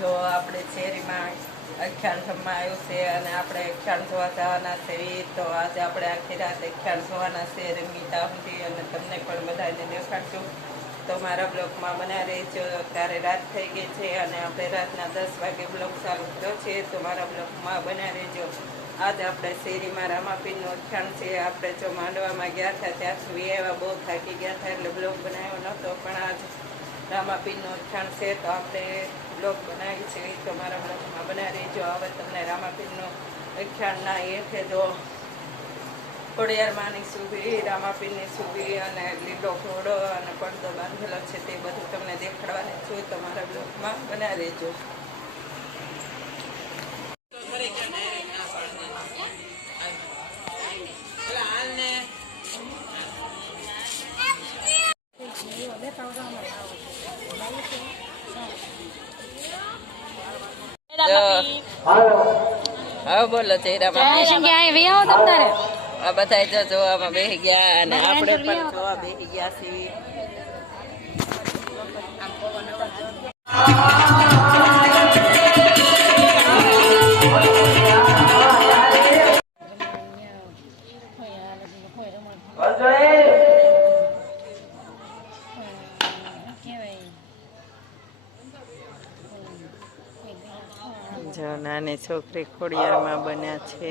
જો આપણે શેરીમાં અખ્યાન જમવા આવ્યું છે અને આપણે અખ્યાન જોવા જવાના છે તો આજે આપણે આખી રાત અખ્યાન જોવાના છે રમીતા સુધી અને તમને પણ બધાને દેખાડશું. તો મારા બ્લોગમાં બના રહેજો. અત્યારે રાત થઈ ગઈ છે અને આપણે રાતના દસ વાગે બ્લોગ ચાલુ કર્યો છે, તો મારા બ્લોગમાં બના રહેજો. આજે આપણે શેરીમાં રામાપીરનું અખ્યાન છે, આપણે જો માંડવામાં ગયા હતા, ત્યાં સુધી એવા બહુ થાકી ગયા હતા એટલે બ્લોગ બનાવ્યો નહોતો પણ આજ રામાપીરનું અખ્યાન છે તો આપણે બ્લોગ બનાવી છે એ તો મારા બ્લોગમાં બનાવી રહેજો હવે તમને રામાપીરનું અખ્યાનના હેઠે જો ખોડિયારમાંની સુભી રામાપીરની સુભી અને લીલો ઘોડો અને પડદો બાંધેલો છે તે બધું તમને દેખાડવાની છું તો મારા બ્લોગમાં બનાવી રહેજો હા બોલો તમ આ બધા જો જોવામાં બેસી ગયા અને આપણે પણ જોવા બેસી ગયા છીએ. નાની છોકરી ખોડિયારમાં બન્યા છે.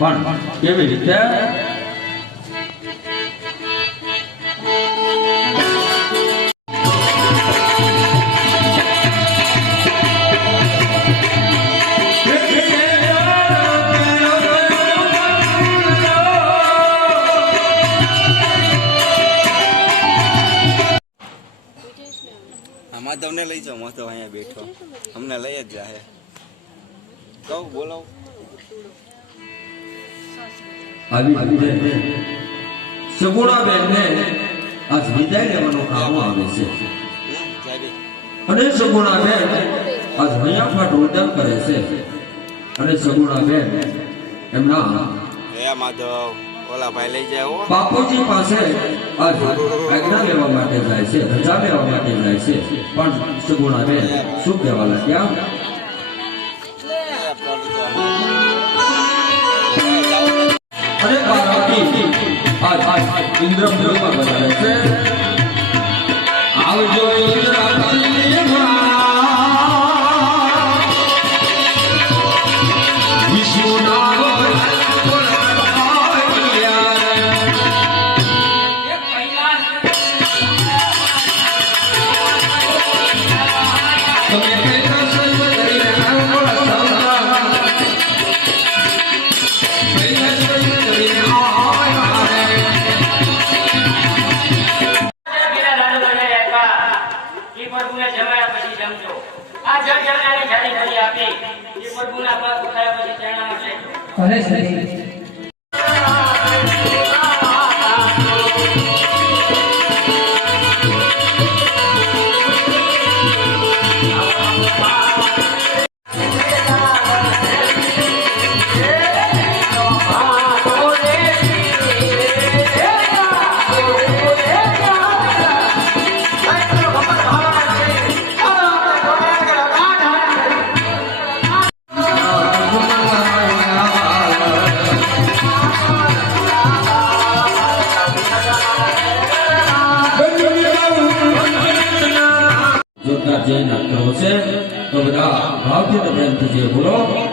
પણ કેવી રીતે? આમાં તમને લઈ જાઓ મસ્ત અહીંયા બેઠો. અમને લઈ જ જાય કહું, બોલાવ. આવી રીતે સગુણા બેનને આજ વિદાય લેવાનો કામો આવે છે. અને સગુણા બેન આજ હૈયાફાટ રોદન કરે છે. અને સગુણા બેન એમના માધવ ઓલા ભાઈ લઈ જાય બાપુજી પાસે આજ આજ્ઞા લેવા માટે જાય છે રજા લેવા માટે જાય છે. પણ સગુણા બેન શું કહેવા લાગ્યા? અરે પાર્વતી. આજ આજ ઇન્દ્ર ભૂમિમાં બધારે છે. આવજો. જમાડ્યા આ જળ જણાને જાડી ઘડી આપી. જે પ્રભુના પગ ઉતાર્યા પછી ચરણામાં છે. જે કરવો છે. તો બધા ભાવથી તમે જે બોલ.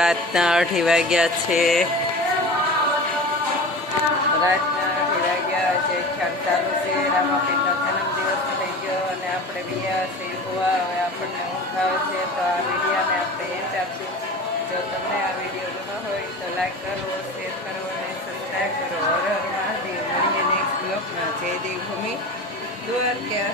રાતના અઢી વાગ્યા છે. રાતના અઢી વાગ્યા છે. ખ્યાલ ચાલુ છે. રામાપીરનો જન્મદિવસ થઈ ગયો અને આપણે વિયા છે હવે આપણને ઊંઘ છે. તો આ વિડીયાને આપણે એન્ડ આપશું. જો તમને આ વીડિયો ગમો હોય તો લાઈક કરો, શેર કરો અને સબસ્ક્રાઈબ કરો. હર હર મહાદેવ. મળીએ નેક્સ્ટ બ્લોગમાં. જય દેવભૂમિ. દ્વારકા